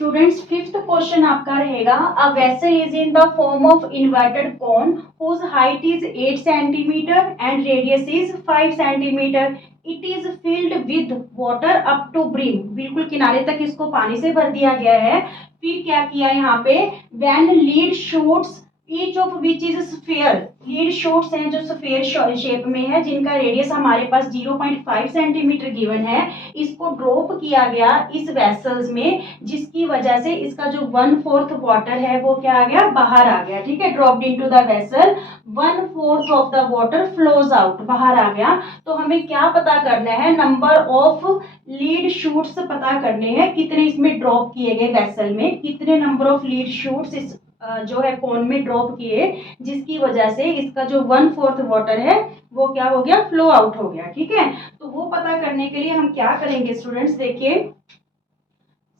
Students fifth question आपका रहेगा a vessel is in the form of inverted cone whose height is 8 centimetre and radius is 5 centimetre. It is filled with water up to brim, बिल्कुल किनारे तक इसको पानी से भर दिया गया है। फिर क्या किया यहाँ पे, when lead shoots each of which is sphere, lead shoots हैं जो स्फीयर शेप में है जिनका रेडियस हमारे पास 0.5 सेंटीमीटर गिवन है, इसको ड्रॉप किया गया इस वेसल्स में, जिसकी वजह से इसका जो 1/4 वाटर है वो क्या आ गया, बाहर आ गया। ठीक है, dropped into the vessel, 1/4 of the water flows out, बाहर आ गया। तो हमें क्या पता करना है, नंबर ऑफ लीड शूट्स पता करने हैं, कितने इसमें ड्रॉप किए गए वेसल में, कितने नंबर ऑफ लीड शूट्स इस जो है कौन में ड्रॉप किए, जिसकी वजह से इसका जो 1/4 वाटर है वो क्या हो गया, फ्लो आउट हो गया। ठीक है, तो वो पता करने के लिए हम क्या करेंगे स्टूडेंट्स, देखिए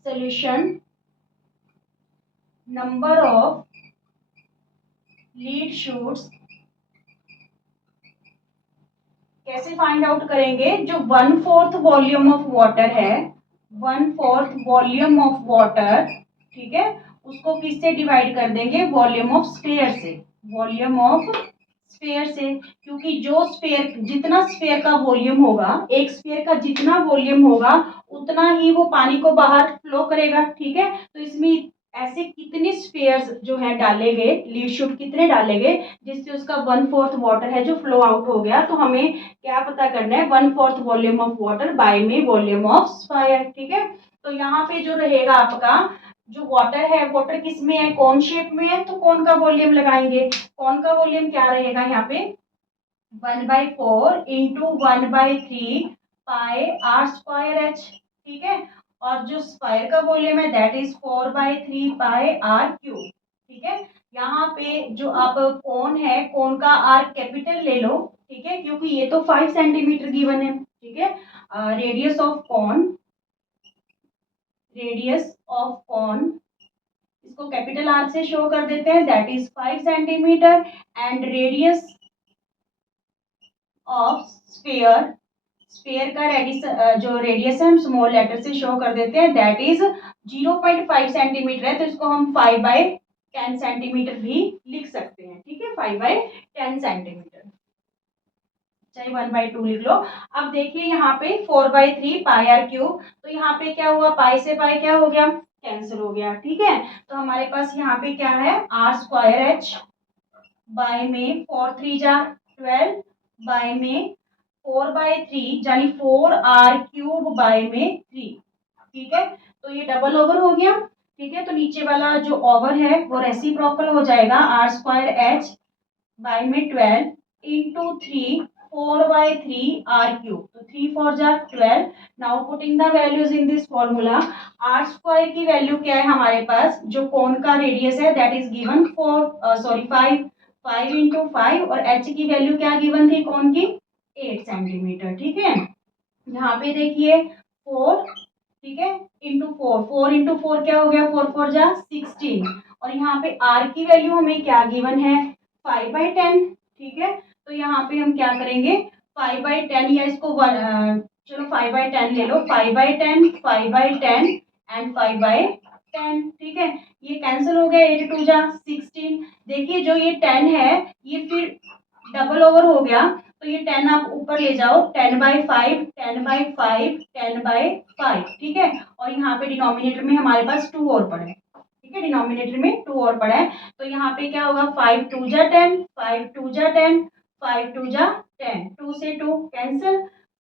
solution, number of lead shoots कैसे फाइंड आउट करेंगे, जो 1/4 वॉल्यूम ऑफ वाटर है, 1/4 वॉल्यूम ऑफ वाटर, ठीक है, उसको किससे डिवाइड कर देंगे, वॉल्यूम ऑफ स्फीयर से, वॉल्यूम ऑफ स्फीयर से, क्योंकि जो स्फीयर, जितना स्फीयर का वॉल्यूम होगा, एक स्फीयर का जितना वॉल्यूम होगा उतना ही वो पानी को बाहर फ्लो करेगा। ठीक है, तो इसमें ऐसे कितने स्फीयर्स जो है डाले गए, लीड शूट कितने डाले गए जिससे उसका 1/4 वाटर है जो फ्लो आउट हो गया। तो हमें क्या पता करना है, 1/4 वॉल्यूम ऑफ वाटर बाय में वॉल्यूम ऑफ स्फीयर। ठीक है, तो यहाँ पे जो रहेगा आपका जो वाटर है, वाटर किस में है, कौन शेप में है, तो कौन का वॉल्यूम लगाएंगे, कौन का वॉल्यूम क्या रहेगा यहाँ पे, 1/4 into 1/3 pi R square H. ठीक है, और जो स्क्वायर का वॉल्यूम है that is 4/3 pi R cube. ठीक है, यहाँ पे जो आप कोन है, कोन का आर कैपिटल ले लो। ठीक है, क्योंकि ये तो 5 सेंटीमीटर गिवन है। ठीक है, radius of cone, radius of cone इसको कैपिटल आर से शो कर देते हैं, that is 5 centimetre, and radius of sphere, sphere का जो रेडियस है हम स्मॉल लेटर से शो कर देते हैं, दैट इज 0.5 सेंटीमीटर है, तो इसको हम 5/10 सेंटीमीटर भी लिख सकते हैं। ठीक है, 5/10 सेंटीमीटर, चाहे 1/2 लिख लो। अब देखिए यहाँ पे 4/3 पाई आर क्यूब, तो यहाँ पे क्या हुआ, पाई से पाई क्या हो गया, कैंसिल हो गया। ठीक है, तो हमारे पास यहाँ पे क्या है, आर स्क्वायर एच बाय में 4 3 जा 12 बाय में 4/3 यानी 4r³ बाय में 3। ठीक है, तो ये डबल ओवर हो गया। ठीक है, तो नीचे वाला जो ओवर है वो रेसिप्रोकल हो जाएगा, r² बाय में 12 इंटू 3 4/3r³, तो 3 4 जा 12। Now putting the values in this formula, r² की वैल्यू क्या है हमारे पास, जो कोन का रेडियस है दैट इज गिवन 5 इंटू 5, और h की वैल्यू क्या गिवन थी कोन की, 8 सेंटीमीटर। ठीक है, यहाँ पे देखिए 4, ठीक है, इंटू 4, 4 इंटू 4 क्या हो गया, 4 4 जा 16, और यहाँ पे r की वैल्यू हमें क्या गिवन है, 5/10। ठीक है, तो यहाँ पे हम क्या करेंगे, 5/10 या इसको चलो 5/10 ले लो, 5/10 5/10 एंड 5/10। ठीक है, ये कैंसिल हो गया, 8 2 जा 16। देखिए जो ये 10 है ये फिर डबल ओवर हो गया, तो ये 10 आप ऊपर ले जाओ, 10/5 10/5 10/5। ठीक है, और यहाँ पे डिनोमिनेटर में हमारे पास 2 और पड़ा है। ठीक है, डिनोमिनेटर में 2 और पड़ा है, तो यहाँ पे क्या होगा, 5 2 जा 10 5 2 जा 10 5 2 जा 10, 2 से 2 कैंसिल,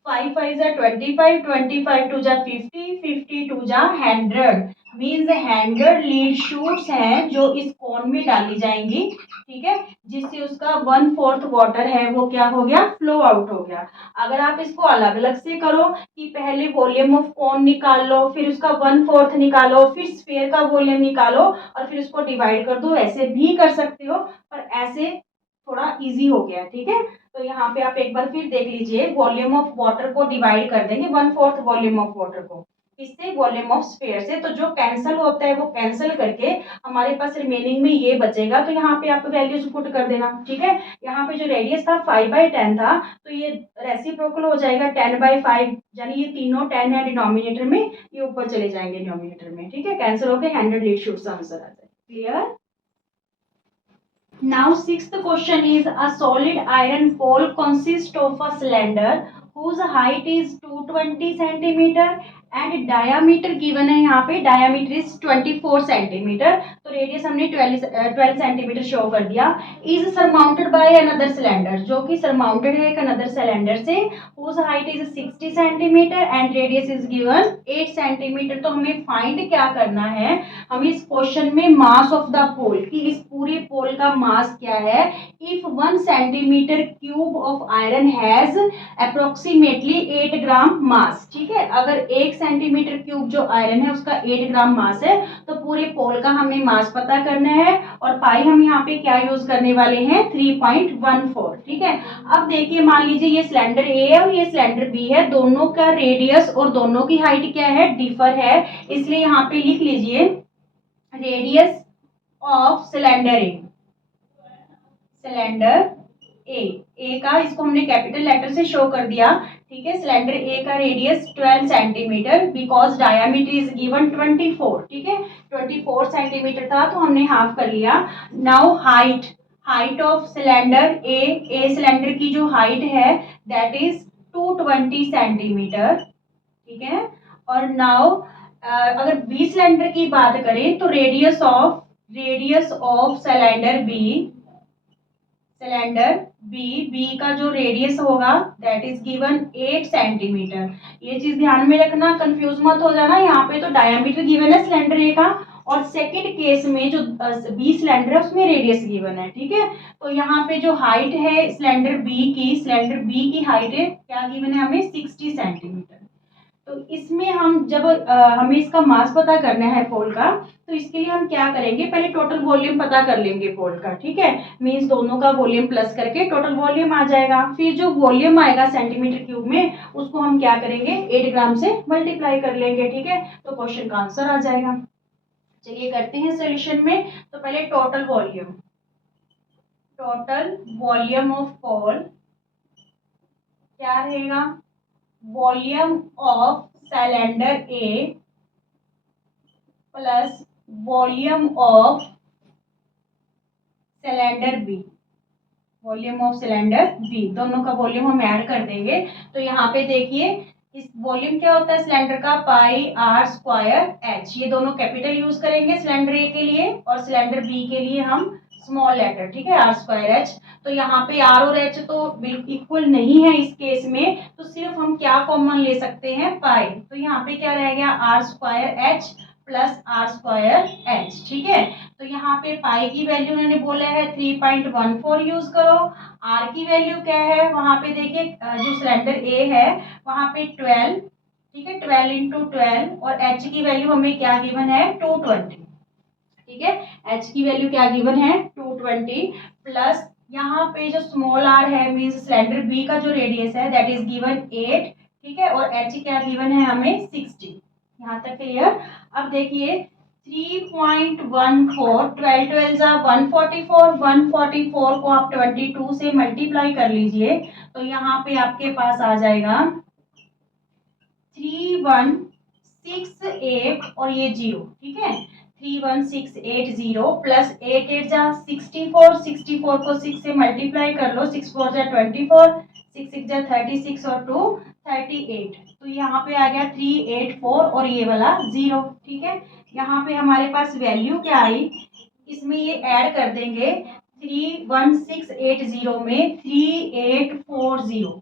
5 5 जा 25 25 2 जा 50 50 2 जा 100, मीन्स 100 लीड शूट्स हैं जो इस कोन में डाली जाएंगी। ठीक है, जिससे उसका 1/4 वाटर है वो क्या हो गया, फ्लो आउट हो गया। अगर आप इसको अलग अलग से करो कि पहले वॉल्यूम ऑफ कोन निकाल लो, फिर उसका 1/4 निकालो, फिर स्फीयर का वॉल्यूम निकालो और फिर उसको डिवाइड कर दो, ऐसे भी कर सकते हो, पर ऐसे थोड़ा इजी हो गया। ठीक है, तो यहाँ पे आप एक बार फिर देख लीजिए, वॉल्यूम ऑफ वाटर को डिवाइड कर देंगे 1/4 वॉल्यूम ऑफ वाटर को, किससे, वॉल्यूम ऑफ स्फीयर से। तो जो कैंसिल होता है वो कैंसिल करके हमारे पास रिमेनिंग में ये बचेगा, तो यहाँ पे आप वैल्यूज पुट कर देना, ठीक है। यहाँ पे जो रेडियस था 5/10 था, तो ये रेसिप्रोकल हो जाएगा 10/5, यानी ये तीनों 10 है डिनोमिनेटर में, ये ऊपर चले जाएंगे डिनोमिनेटर में, ठीक है, कैंसिल होके 100 लीड शूट्स आंसर आ जाए। Clear. Now sixth question is a solid iron pole consists of a cylinder whose height is 220 centimeter and diameter given है, यहाँ पे diameter is 24 centimeter, तो रेडियस हमने 12 सेंटीमीटर शो कर दिया। Is surmounted by another cylinder, जो कि surmounted है एक अनदर सिलेंडर से, whose height is 60 centimetre and radius is given 8 centimetre. तो हमें फाइंड क्या करना है, हमें इस क्वेश्चन में मास ऑफ द पोल, कि इस पूरे पोल का मास क्या है। If 1 centimetre cube of iron has approximately 8 ग्राम मास, ठीक है, अगर 1 सेंटीमीटर क्यूब जो आयरन है उसका 8 ग्राम मास है, तो पूरे पोल का हमें मास पता करना है। और पाई हम यहाँ पे क्या यूज करने वाले हैं, 3.14, ठीक है। अब देखिए, मान लीजिए ये सिलेंडर ए है और ये सिलेंडर बी है, दोनों का रेडियस और दोनों की हाइट क्या है, डिफर है, इसलिए यहाँ पे लिख लीजिए radius of cylinder A, cylinder A का, इसको हमने कैपिटल लेटर से शो कर दिया, ठीक है। सिलेंडर ए का radius 12 centimetre, because diameter is given 24, ठीक है, 24 सेंटीमीटर था तो हमने हाफ कर लिया। Now height, height of cylinder A cylinder की जो हाइट है दैट इज 220 सेंटीमीटर, ठीक है। और नाउ अगर बी सिलेंडर की बात करें तो रेडियस ऑफ सिलेंडर बी का जो रेडियस होगा दैट इज गिवन 8 सेंटीमीटर। ये चीज ध्यान में रखना, कंफ्यूज मत हो जाना, यहाँ पे तो डायमीटर गिवन है सिलेंडर ए का, और सेकंड केस में जो बी सिलेंडर है उसमें रेडियस गिवन है, ठीक है। तो यहाँ पे जो हाइट है सिलेंडर बी की हाइट है क्या गिवन है हमें, 60 सेंटीमीटर। तो इसमें हम जब हमें इसका मास पता करना है पोल का, तो इसके लिए हम क्या करेंगे, पहले टोटल वॉल्यूम पता कर लेंगे पोल का, ठीक है, मींस दोनों का वॉल्यूम प्लस करके टोटल वॉल्यूम आ जाएगा। फिर जो वॉल्यूम आएगा सेंटीमीटर क्यूब में उसको हम क्या करेंगे, 8 ग्राम से मल्टीप्लाई कर लेंगे, ठीक है, तो क्वेश्चन का आंसर आ जाएगा। चलिए करते हैं सोल्यूशन में। तो पहले टोटल वॉल्यूम ऑफ पोल क्या रहेगा, volume of cylinder A plus volume of cylinder B, दोनों का वॉल्यूम हम ऐड कर देंगे। तो यहाँ पे देखिए इस वॉल्यूम क्या होता है सिलेंडर का, पाई आर स्क्वायर एच, ये दोनों कैपिटल यूज करेंगे सिलेंडर ए के लिए, और सिलेंडर बी के लिए हम स्मॉल लेटर, ठीक है, आर स्क्वायर एच। तो यहाँ पे आर और एच तो बिल्कुल इक्वल नहीं है इस केस में, तो सिर्फ हम क्या कॉमन ले सकते हैं, पाई। तो यहाँ पे क्या रह गया, R square H plus R square H, ठीक है। तो यहाँ पे पाई की वैल्यू उन्होंने बोला है 3.14 यूज करो। आर की वैल्यू क्या है, वहां पे देखिए जो सिलेंडर ए है वहां पे 12, ठीक है, 12 इंटू 12, और एच की वैल्यू हमें क्या गिवन है, 220, ठीक है, एच की वैल्यू क्या गिवन है, 220, प्लस यहाँ पे जो स्मॉल आर है मीन्स सिलेंडर बी का जो रेडियस है दैट इज गिवन 8, ठीक है, और एच क्या गिवन है हमें 60। यहाँ तक क्लियर। अब देखिए 3.14, 12 जा 144, 144 को आप 22 से मल्टीप्लाई कर लीजिए, तो यहाँ पे आपके पास आ जाएगा 3168 और ये 0, ठीक है, 31680 प्लस 8 जा 64, 64 को 6 से मल्टीप्लाई कर लो, 6 4 जा 24, 6 6 जा 36 और 2 38, तो यहाँ पे आ गया 384 और ये वाला 0, ठीक है। यहाँ पे हमारे पास वैल्यू क्या आई, इसमें ये ऐड कर देंगे 31680 में 3840,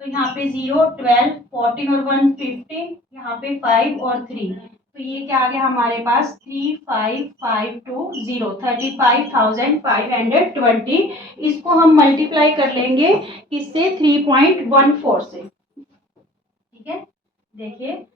तो यहाँ पे 0 12 14 और 1 15, यहाँ पे 5 और 3, तो ये क्या आ गया हमारे पास 35520, 35,520। इसको हम मल्टीप्लाई कर लेंगे किससे, 3.14 से, ठीक है। देखिए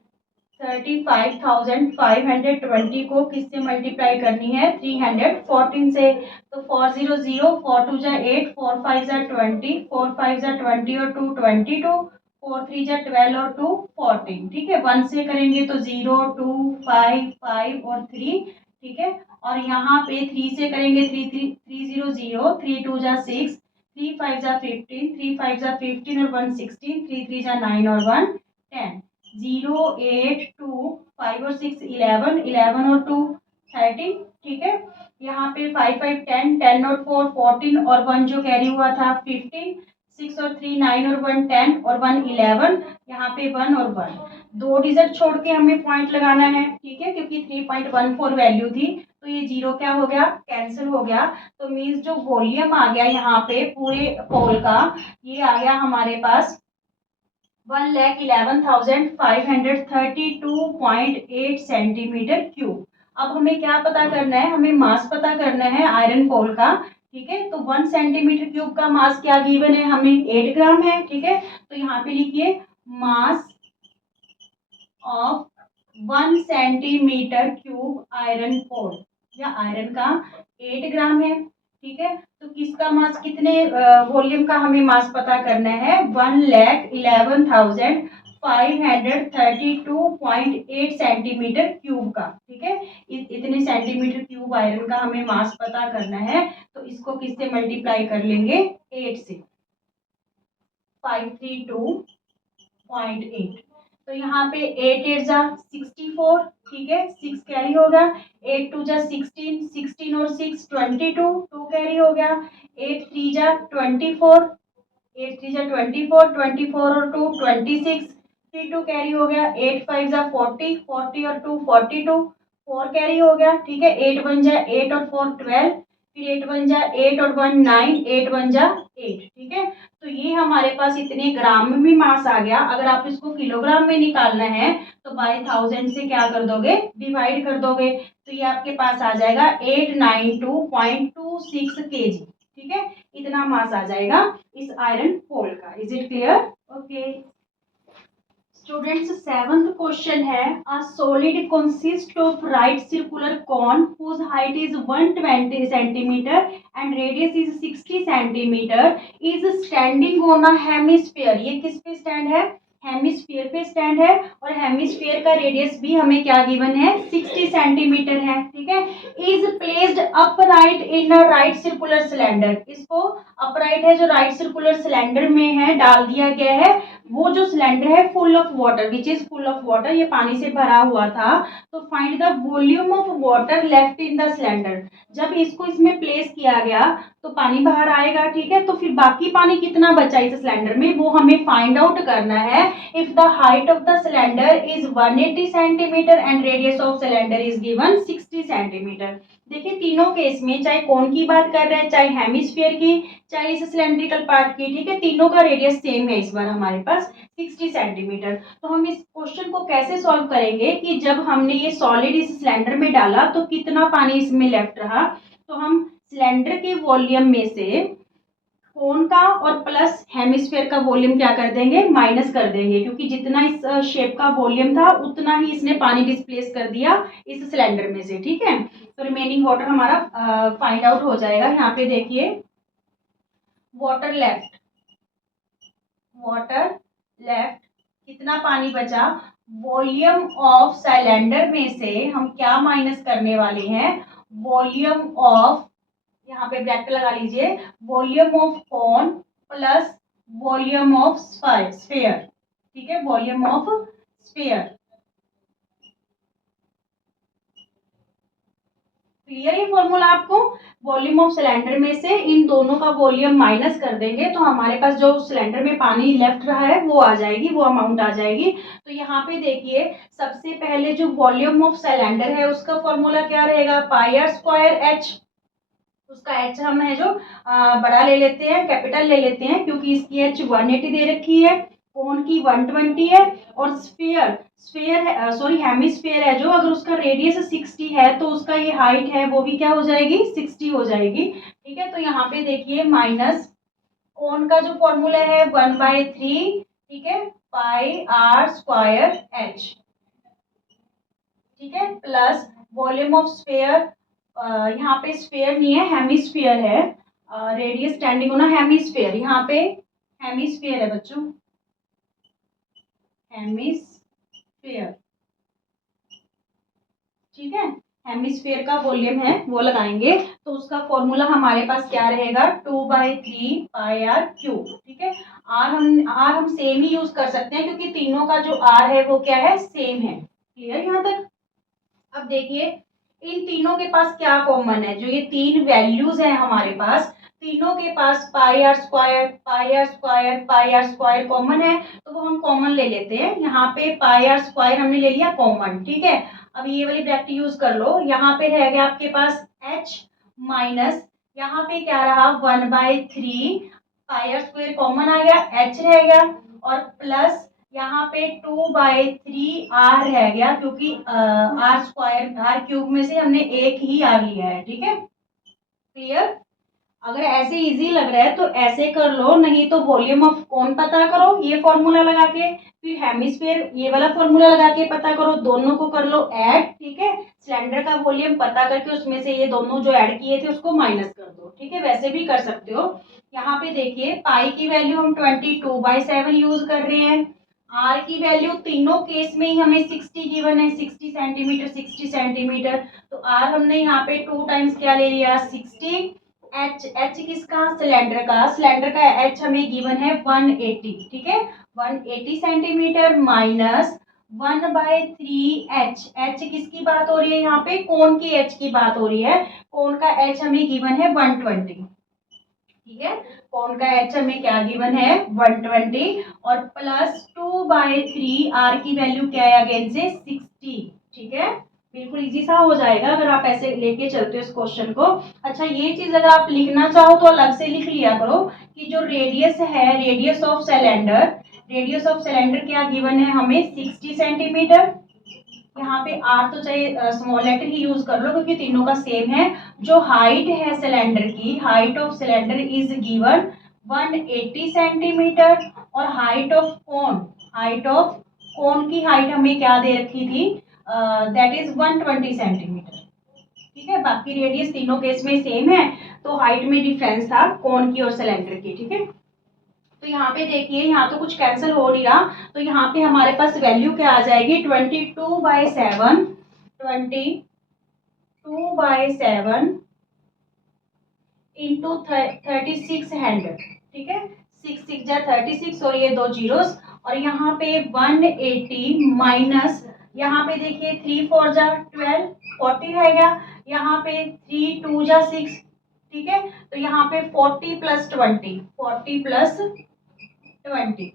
35,520 को किससे मल्टीप्लाई करनी है, 314 से, तो 400, 4 2 जा 8, 4 5 जा 20, 4 5 जा 20 और 2 22, 4 3 जा 12 और 2 14, ठीक है। 1 से करेंगे तो 0 2 5 5 और 3, ठीक है। और यहाँ पे 3 से करेंगे 3 3 3 0 0, 3 2 जा 6, 3 5 जा 15, 3 5 जा 15 और 1 16, 3 3 जा 9 और 1 10, 0 8 2 5 और 6 11, 11 और 2 13, ठीक है। यहाँ पे 5 5 10, 10 और 4 14 और 1 जो कैरी हुआ था 15, 6 और 3 9 और 1 10 और 1 11, यहाँ पे 1 और 1, दो डिजिट छोड़ के हमें पॉइंट लगाना है, ठीक है, क्योंकि 3.14 वैल्यू थी तो ये जीरो क्या हो गया, कैंसिल हो गया। तो मीन्स जो वॉल्यूम आ गया यहाँ पे पूरे पोल का, ये आ गया हमारे पास 1,11,532.8 सेंटीमीटर क्यूब। अब हमें क्या पता करना है, हमें मास पता करना है आयरन पोल का, ठीक है। तो 1 सेंटीमीटर क्यूब का मास क्या गिवन है, हमें 8 ग्राम है, ठीक है। तो यहाँ पे लिखिए mass of 1 centimetre cube iron pole या आयरन का 8 ग्राम है, ठीक है। तो किसका मास, कितने वॉल्यूम का हमें मास पता करना है, 1,11,532.8 सेंटीमीटर क्यूब का, ठीक है। इतने सेंटीमीटर क्यूब आयरन का हमें मास पता करना है, तो इसको किससे मल्टीप्लाई कर लेंगे, 8 से, 532.8। तो यहाँ पे 8 8 जा 64, ठीक है, 6 कैरी होगा, 8 2 जा 16, 16 और 6 22, 2 कैरी हो गया, 8 3 जा 24, 8 3 जा 24, 24 और 2 26, फिर 2 कैरी हो गया, 8 5 जा 40, 40 और 2 42, 4 कैरी हो गया, ठीक है। 8 1 जा 8 और 4 12, फिर 8 1 जा 8 और 1 9, 8 1 जा 8, ठीक है। तो ये हमारे पास इतने ग्राम में भी मास आ गया। अगर आप इसको किलोग्राम में निकालना है तो बाय 1000 से क्या कर दोगे, डिवाइड कर दोगे, तो ये आपके पास आ जाएगा 892.26 kg, ठीक है। इतना मास आ जाएगा इस आयरन पोल का। Is it clear, okay students. 7th question है, a solid consist of right circular cone whose height is 120 centimeter and radius is 60 centimeter is standing on a hemisphere। ये किस पे स्टैंड है, हेमिस्फीयर पे stand है, और hemisphere का radius भी हमें क्या गिवन है, 60 सेंटीमीटर है, ठीक है। Is placed upright in a right circular cylinder, इसको अपराइट है जो राइट सर्कुलर सिलेंडर में है डाल दिया गया है। वो जो सिलेंडर है full of water, which is full of water, ये पानी से भरा हुआ था। तो find the volume of water left in the cylinder. जब इसको इसमें प्लेस किया गया तो पानी बाहर आएगा, ठीक है। तो फिर बाकी पानी कितना बचा इस सिलेंडर में, वो हमें फाइंड आउट करना है। If the height of the cylinder is 180 centimetre and radius of cylinder is given 60 centimetre. देखिए तीनों केस में, चाहे कौन की बात कर रहे हैं, चाहे हेमिस्फीयर की, चाहे इस सिलेंड्रिकल पार्ट की, ठीक है, तीनों का रेडियस सेम है इस बार हमारे पास 60 सेंटीमीटर। तो हम इस क्वेश्चन को कैसे सॉल्व करेंगे कि जब हमने ये सॉलिड इस सिलेंडर में डाला तो कितना पानी इसमें लेफ्ट रहा। तो हम सिलेंडर के वॉल्यूम में से कोन का और प्लस हेमिस्फीयर का वॉल्यूम क्या कर देंगे, माइनस कर देंगे, क्योंकि जितना इस शेप का वॉल्यूम था उतना ही इसने पानी डिस्प्लेस कर दिया इस सिलेंडर में से, ठीक है। तो रिमेनिंग वाटर हमारा फाइंड आउट हो जाएगा। यहाँ पे देखिए वाटर लेफ्ट, वाटर लेफ्ट कितना पानी बचा, वॉल्यूम ऑफ सिलेंडर में से हम क्या माइनस करने वाले हैं, वॉल्यूम ऑफ, यहाँ पे ब्रैकेट लगा लीजिए, volume of cone plus volume of sphere, ठीक है, वॉल्यूम ऑफ स्फीयर। क्लियर ये फॉर्मूला आपको, वॉल्यूम ऑफ सिलेंडर में से इन दोनों का वॉल्यूम माइनस कर देंगे तो हमारे पास जो सिलेंडर में पानी लेफ्ट रहा है वो आ जाएगी, वो अमाउंट आ जाएगी। तो यहाँ पे देखिए सबसे पहले जो वॉल्यूम ऑफ सिलेंडर है उसका फॉर्मूला क्या रहेगा, पाई आर स्क्वायर एच। उसका एच हम है जो बड़ा ले लेते हैं, कैपिटल ले लेते हैं, क्योंकि इसकी एच 180 दे रखी है, कोन की 120 है, और स्फीयर, स्फीयर है सॉरी हेमिस्फीयर है जो, अगर उसका रेडियस 60 है तो उसका ये हाइट है वो भी क्या हो जाएगी, 60 हो जाएगी, ठीक है। तो यहाँ पे देखिए माइनस कोन का जो फॉर्मूला है 1/3, ठीक है, पाई आर स्क्वायर एच, ठीक है, प्लस वॉल्यूम ऑफ स्फीयर, यहाँ पे स्फीयर नहीं है हेमिस्फीयर है, रेडियस स्टैंडिंग ऑन हेमिस्फीयर, यहाँ पे हेमिस्फीयर है बच्चों, हेमिस्फेयर, ठीक है। हेमिस्फेयर का वॉल्यूम है वो लगाएंगे, तो उसका फॉर्मूला हमारे पास क्या रहेगा, 2/3 πr क्यूब, ठीक है। आर हम सेम ही यूज कर सकते हैं क्योंकि तीनों का जो आर है वो क्या है, सेम है। क्लियर यहाँ तक। अब देखिए इन तीनों के पास क्या कॉमन है, जो ये तीन वैल्यूज है हमारे पास, तीनों के पास पाई आर स्क्वायर कॉमन है, तो वो हम कॉमन ले लेते हैं। यहाँ पे पाई आर स्क्वायर हमने ले लिया कॉमन, ठीक है। अब ये वाली ब्रैकेट यूज कर लो, यहाँ पे रह गया आपके पास h माइनस, यहाँ पे क्या रहा 1/3, पाई आर स्क्वायर कॉमन आ गया, h रह गया, और प्लस यहाँ पे 2/3 r रह गया, क्योंकि आर स्क्वायर आर क्यूब में से हमने एक ही आर लिया है, ठीक है। क्लियर। अगर ऐसे इजी लग रहा है तो ऐसे कर लो, नहीं तो वॉल्यूम ऑफ कौन पता करो ये फॉर्मूला लगा के, फिर हेमिस्फीयर ये वाला फॉर्मूला लगा के पता करो, दोनों को कर लो ऐड, ठीक है। सिलेंडर का वॉल्यूम पता करके उसमें से ये दोनों जो ऐड किए थे उसको माइनस कर दो, ठीक है। वैसे भी कर सकते हो। यहाँ पे देखिए पाई की वैल्यू हम 22/7 यूज कर रहे हैं, आर की वैल्यू तीनों केस में ही हमें 60 गिवन है, 60 सेंटीमीटर 60 सेंटीमीटर, तो आर हमने यहाँ पे 2 टाइम्स क्या ले लिया 60, एच किसका, सिलेंडर का एच हमें गिवन है 180, ठीक है। 180 सेंटीमीटर माइनस 1/3 एच किसकी बात हो रही है, यहाँ पे कोण की एच की बात हो रही है, कोण का एच हमें गिवन है 120, ठीक है। कोण का एच हमें क्या गिवन है 120, और प्लस 2/3 आर की वैल्यू क्या है अगेन से 60, ठीक है। बिल्कुल इजी सा हो जाएगा अगर आप ऐसे लेके चलते हो इस क्वेश्चन को। अच्छा ये चीज अगर आप लिखना चाहो तो अलग से लिख लिया करो कि जो रेडियस है, रेडियस ऑफ सिलेंडर क्या गिवन है हमें 60 सेंटीमीटर। यहाँ पे आर तो चाहे स्मॉल लेटर ही यूज कर लो क्योंकि तीनों का सेम है। जो हाइट है सिलेंडर की, height of cylinder is given 180 centimetre, और हाइट ऑफ कोन की हाइट हमें क्या दे रखी थी, दैट इज 120 सेंटीमीटर, ठीक है। बाकी रेडियस तीनों केस में सेम है, तो हाइट में डिफरेंस था कोन की और सिलेंडर की, ठीक है। तो यहाँ पे देखिए यहाँ तो कुछ कैंसिल हो नहीं रहा, तो यहाँ पे हमारे पास वैल्यू क्या आ जाएगी 22/7 इंटू 3600, ठीक है। 6 6 36 और ये 2 जीरोस, और यहाँ पे 180 माइनस, यहाँ पे देखिए 3 4 12 40 रहेगा, यहाँ पे 3 2 6, ठीक है। तो यहाँ पे 40 प्लस 20,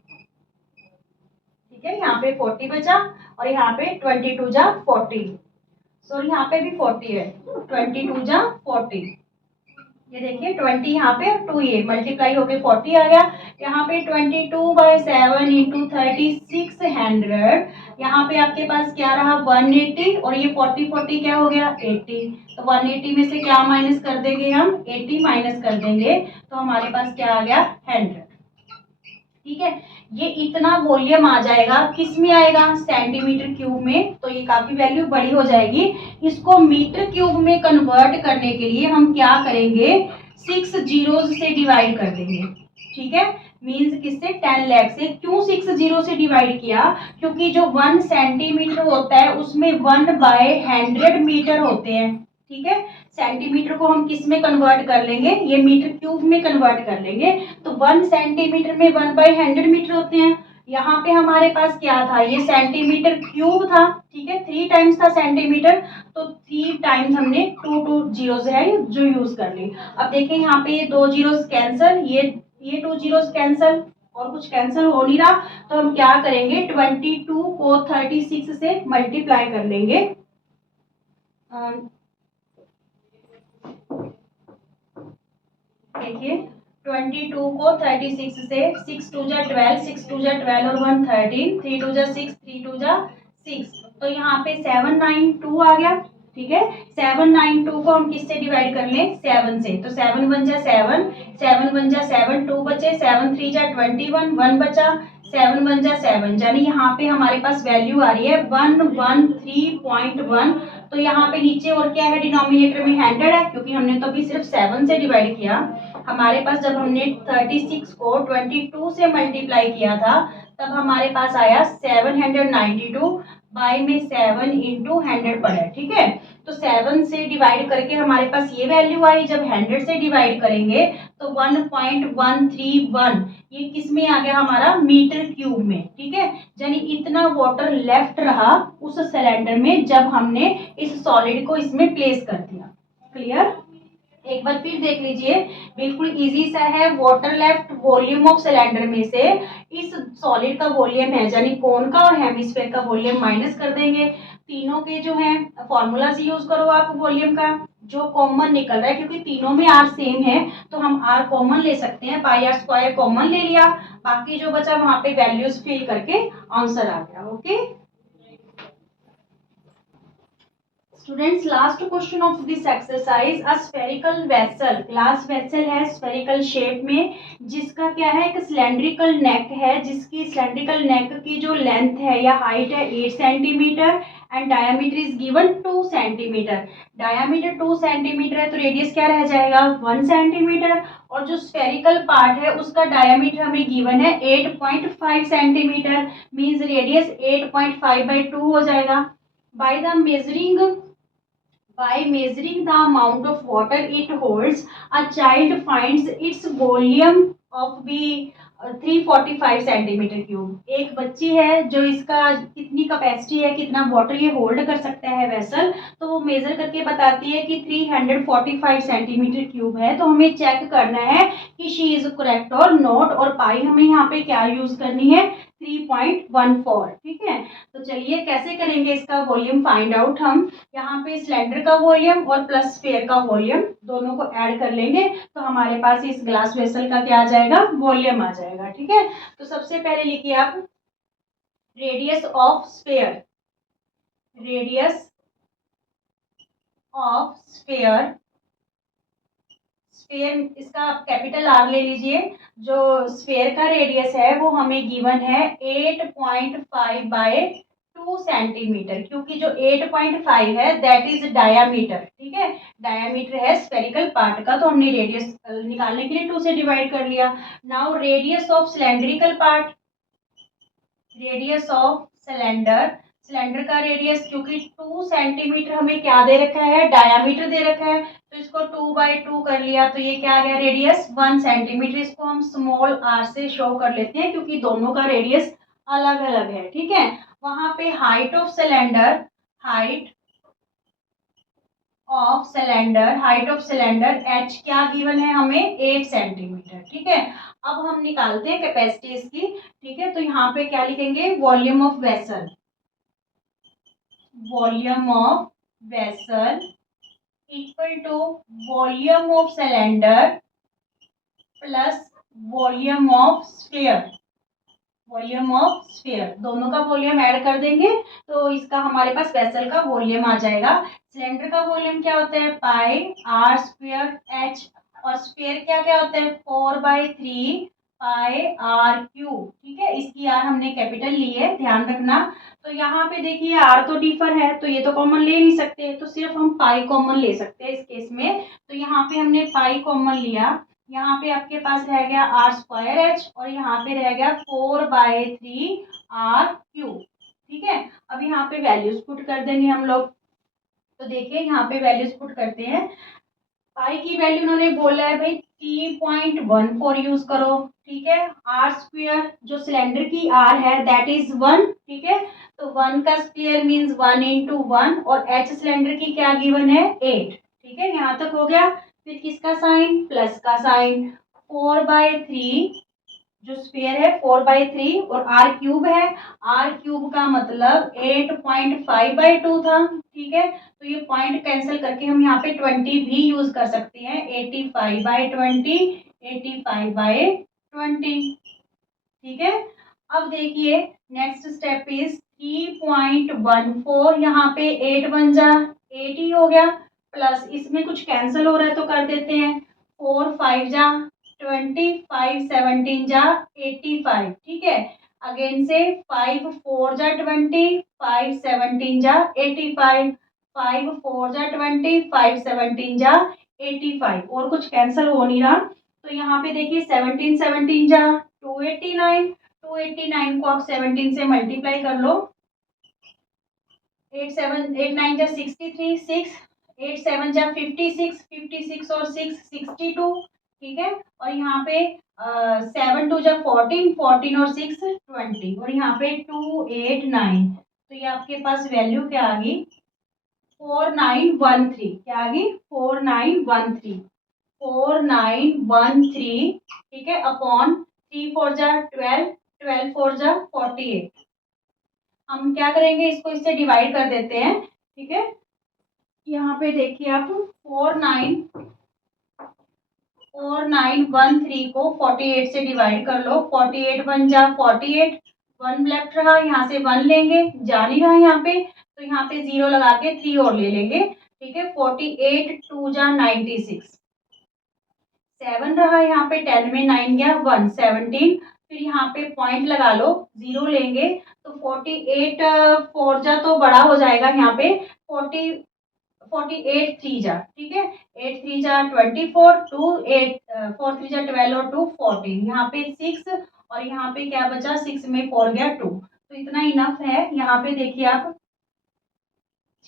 ठीक है। यहाँ पे 40 बचा, और यहाँ पे 22 40, सॉरी यहाँ पे भी 40 है, 22 40, ये देखिए 20 यहाँ पे 2 ये मल्टीप्लाई होके 40 आ गया। यहाँ पे 22/7 इंटू 3600, यहाँ पे आपके पास क्या रहा 180, और ये 40 क्या हो गया 80, तो 180 में से क्या माइनस कर देंगे हम 80 माइनस कर देंगे, तो हमारे पास क्या आ गया 100, ठीक है। ये इतना वॉल्यूम आ जाएगा, किस में आएगा सेंटीमीटर क्यूब में, तो ये काफी वैल्यू बड़ी हो जाएगी। इसको मीटर क्यूब में कन्वर्ट करने के लिए हम क्या करेंगे 6 जीरोस से डिवाइड कर देंगे, ठीक है। मीन्स किससे 10 लाख से। क्यों 6 जीरो से डिवाइड किया, क्योंकि जो 1 सेंटीमीटर होता है उसमें 1/100 मीटर होते हैं, ठीक है। सेंटीमीटर को हम किस में कन्वर्ट कर लेंगे, ये मीटर क्यूब में कन्वर्ट कर लेंगे, तो 1 सेंटीमीटर में 1/100 मीटर होते हैं। यहाँ पे हमारे पास क्या था, ये सेंटीमीटर क्यूब था, ठीक है। 3 टाइम्स था सेंटीमीटर, तो 3 टाइम्स हमने 2 जीरोस है जो यूज कर ली। अब देखिए यहाँ पे ये 2 जीरोस कैंसल, ये 2 जीरोस कैंसल, और कुछ कैंसिल हो नहीं रहा, तो हम क्या करेंगे 22 को 36 से मल्टीप्लाई कर लेंगे। देखिए 22 को 36 से, 6 2 12, 6 2 12 और 1 13, 3 2 6, 3 2 6, तो यहाँ पे 792 आ गया, ठीक है। 792 को हम किससे डिवाइड कर लें 7 से, तो 7 1 7, 7 1 7, 2 बचे, 7 3 21, 1 बचा, 7 1 7, यानी यहाँ पे हमारे पास वैल्यू आ रही है 113.1। तो यहाँ पे नीचे और क्या है डिनोमिनेटर में 100 है, क्योंकि हमने तो अभी सिर्फ 7 से डिवाइड किया। हमारे पास जब हमने 36 को 22 से मल्टीप्लाई किया था तब हमारे पास आया 792 बाई में 7 इंटू 100 पड़ा, ठीक है। तो 7 से डिवाइड करके हमारे पास ये वैल्यू आई, जब 100 से डिवाइड करेंगे तो 1.131 ये किस में आ गया हमारा मीटर क्यूब में, ठीक है। यानी इतना वाटर लेफ्ट रहा उस सिलेंडर में जब हमने इस सॉलिड को इसमें प्लेस कर दिया। क्लियर? एक बार फिर देख लीजिए, बिल्कुल इजी सा है। Water left volume of cylinder में से इस सॉलिड का वॉल्यूम है यानी कोन का और हेमिस्फेयर का वॉल्यूम माइनस कर देंगे। तीनों के जो है फॉर्मूला से यूज करो आप वॉल्यूम का, जो कॉमन निकल रहा है क्योंकि तीनों में आर सेम है तो हम आर कॉमन ले सकते हैं, पाई आर स्क्वायर कॉमन ले लिया, बाकी जो बचा वहां पे वैल्यूज फिल करके आंसर आ गया। Okay students, last question of this exercise, a spherical vessel, glass vessel है स्फेरिकल शेप में, जिसका क्या है एक सिलेंड्रिकल नेक है, जिसकी सिलेंड्रिकल नेक की जो लेंथ है या हाइट है 8 centimetre and diameter is given 2 centimetre. Diameter 2 centimetre है तो रेडियस क्या रह जाएगा 1 सेंटीमीटर, और जो स्फेरिकल पार्ट है उसका डायमीटर हमें गिवन है 8.5 सेंटीमीटर, मींस रेडियस 8.5/2 हो जाएगा। By the measuring By measuring the amount of water it holds, a child finds its volume of be 345 centimetre cube. एक बच्ची है जो इसका कितनी कैपेसिटी है, कितना वाटर ये होल्ड कर सकता है वेसल, तो वो मेजर करके बताती है कि 345 सेंटीमीटर क्यूब है। तो हमें चेक करना है कि शी इज करेक्ट और नॉट, और पाई हमें यहाँ पे क्या यूज करनी है 3.14, ठीक है। तो चलिए कैसे करेंगे इसका वॉल्यूम फाइंड आउट। हम यहाँ पे सिलेंडर का वॉल्यूम और प्लस स्फीयर का वॉल्यूम दोनों को ऐड कर लेंगे तो हमारे पास इस ग्लास वेसल का क्या आ जाएगा वॉल्यूम आ जाएगा, ठीक है। तो सबसे पहले लिखिए आप radius of sphere, radius of sphere, sphere इसका आप कैपिटल आर ले लीजिए। जो स्फीयर का रेडियस है वो हमें गिवन है 8.5/2 सेंटीमीटर, क्योंकि जो 8.5 है दैट इज डायामीटर, ठीक है। डायामीटर है स्फेरिकल पार्ट का, तो हमने रेडियस निकालने के लिए 2 से डिवाइड कर लिया। Now radius of cylindrical part, radius of cylinder, cylinder का रेडियस क्योंकि 2 सेंटीमीटर हमें क्या दे रखा है डायामीटर दे रखा है, तो इसको 2/2 कर लिया तो ये क्या आ गया रेडियस 1 सेंटीमीटर। इसको हम स्मॉल आर से शो कर लेते हैं क्योंकि दोनों का रेडियस अलग अलग है, ठीक है। वहां पे height of cylinder, height of cylinder, height of cylinder H क्या गिवन है हमें 8 सेंटीमीटर, ठीक है। अब हम निकालते हैं कैपेसिटी इसकी, ठीक है। तो यहाँ पे क्या लिखेंगे volume of vessel, volume of vessel equal to volume of cylinder plus volume of sphere, volume of sphere दोनों का वॉल्यूम ऐड कर देंगे तो इसका हमारे पास वेसल का वॉल्यूम आ जाएगा। सिलेंडर का वॉल्यूम क्या होता है पाई आर स्क्वायर एच, और स्फीयर क्या क्या होता है 4/3 पाई आर क्यूब, ठीक है। इसकी आर हमने कैपिटल ली है, ध्यान रखना। तो यहाँ पे देखिए आर तो डिफर है तो ये तो कॉमन ले नहीं सकते, तो सिर्फ हम पाई कॉमन ले सकते हैं इस केस में। तो यहाँ पे हमने पाई कॉमन लिया, यहाँ पे आपके पास रह गया आर स्क्वायर एच और यहाँ पे रह गया 4/3 आर क्यूब, ठीक है। अब यहाँ पे वैल्यूज पुट कर देंगे हम लोग। तो देखिए यहाँ पे वैल्यूज पुट करते हैं। पाई की वैल्यू उन्होंने बोला है भाई 3.14 यूज करो, ठीक है। आर स्क्वायर जो सिलेंडर की आर है दैट इज 1, ठीक है। तो 1 का स्क्वायर मीन्स 1 × 1, और एच सिलेंडर की क्या गिवन है 8, ठीक है। यहाँ तक हो गया। फिर किसका साइन प्लस का साइन, 4/3 जो स्फीयर है 4/3 और आर क्यूब है, आर क्यूब का मतलब 8.5/2 था, ठीक है। तो ये पॉइंट कैंसिल करके हम यहाँ पे 20 भी यूज कर सकते हैं, 85/20, 85/20, ठीक है। अब देखिए नेक्स्ट स्टेप इज 3.14, यहाँ पे 8 1 जा 8 ही हो गया, प्लस इसमें कुछ कैंसिल हो रहा है तो कर देते हैं 4 5 जा 20, 5 17 जा 85, ठीक है। अगेन से 5 4 जा 20, 5 17 जा 85, 5 4 जा 20, 5 17 जा 85, और कुछ कैंसिल हो नहीं रहा। तो यहाँ पे देखिए 17 17 जा 289, 289 को आप 17 से मल्टीप्लाई कर लो। 8 9 जा 63, 6 8 7 जा 56, 56 और 6 62, ठीक है। और यहाँ पे 7 2 जा 14, 14 और 6 20, और यहाँ पे 289, तो ये आपके पास वैल्यू क्या आ गई? 4913। क्या आ गई? 4913। 4913, ठीक है, अपॉन 3 4 जा 12, 12 4 जा 48। हम क्या करेंगे, इसको इससे डिवाइड कर देते हैं, ठीक है। यहाँ पे देखिए आप 4913 को 48 से डिवाइड कर लो। 48 1 जा 48, 1 लेफ्ट रहा, यहाँ से 1 लेंगे, जा नहीं रहा यहाँ पे, तो यहाँ पे 0 लगा के 3 और ले लेंगे, ठीक है। 48 2 जा 96, 7 रहा यहाँ पे, 10 में 9 गया 1, 17, फिर यहाँ पे पॉइंट लगा लो, 0 लेंगे, तो 48 4 जा तो बड़ा हो जाएगा यहाँ पे, 48 3 जा, ठीक है, 8 3 जा 24, 2 8 4 3 जा 12 और 2 14, यहाँ पे 6, और यहाँ पे क्या बचा, 6 में 4 गया 2, तो इतना इनफ है। यहाँ पे देखिए आप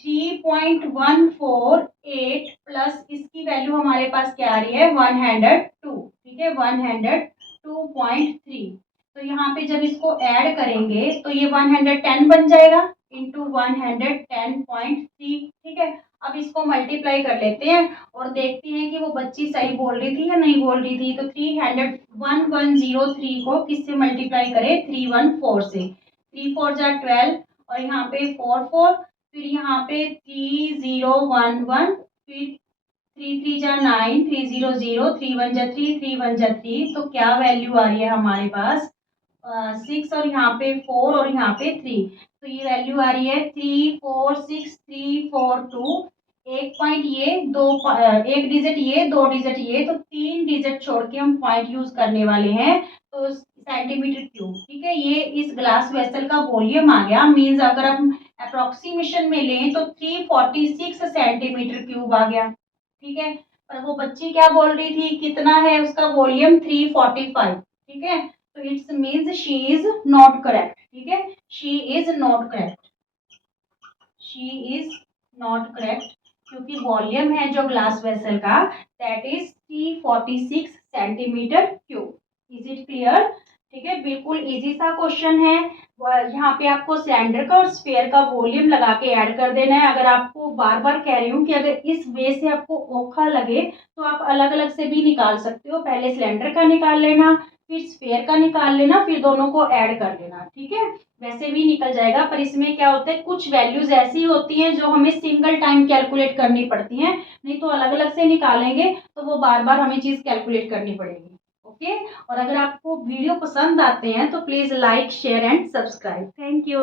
3.148 प्लस इसकी वैल्यू हमारे पास क्या आ रही है, 102, ठीक है, 102.3। तो यहाँ पे जब इसको ऐड करेंगे तो ये 110 बन जाएगा इंटू 110.3, ठीक है। अब इसको मल्टीप्लाई कर लेते हैं और देखते हैं कि वो बच्ची सही बोल रही थी या नहीं बोल रही थी। तो 1103 को किससे मल्टीप्लाई करें, 314 से। 3 4 जा 12, और यहाँ पे 4 4, फिर यहाँ पे 3011, फिर 3 3 जा 9, 3 0 0, 3 1 जा 3, 3 1 जा 3, तो क्या वैल्यू आ रही है हमारे पास, 6, और यहाँ पे 4 और यहाँ पे 3, तो ये वैल्यू आ रही है 346342। एक पॉइंट ये दो, एक डिजिट ये, दो डिजिट ये, तो 3 डिजिट छोड़ के हम पॉइंट यूज करने वाले हैं, तो सेंटीमीटर क्यूब, ठीक है। ये इस ग्लास वेसल का वॉल्यूम आ गया, मीन्स अगर हम अप्रोक्सीमेशन में लें तो 346 सेंटीमीटर क्यूब आ गया, ठीक है। पर वो बच्ची क्या बोल रही थी, कितना है उसका वॉल्यूम, 345, ठीक है। तो it's means she is not correct, ठीक है, she is not correct, she is not correct, क्योंकि वॉल्यूम है जो ग्लास वेसल का, that is 346 centimetre cube. Is it clear? ठीक है, बिल्कुल इजी सा क्वेश्चन है। यहाँ पे आपको सिलेंडर का और स्फीयर का वॉल्यूम लगा के ऐड कर देना है। अगर आपको बार बार कह रही हूँ कि अगर इस वे से आपको औखा लगे तो आप अलग अलग से भी निकाल सकते हो। पहले सिलेंडर का निकाल लेना, फिर स्फीयर का निकाल लेना, फिर दोनों को ऐड कर लेना, ठीक है। वैसे भी निकल जाएगा, पर इसमें क्या होता है, कुछ वैल्यूज ऐसी होती हैं जो हमें सिंगल टाइम कैलकुलेट करनी पड़ती हैं, नहीं तो अलग अलग से निकालेंगे तो वो बार बार हमें चीज कैलकुलेट करनी पड़ेगी। ओके, और अगर आपको वीडियो पसंद आते हैं तो please like share and subscribe. Thank you.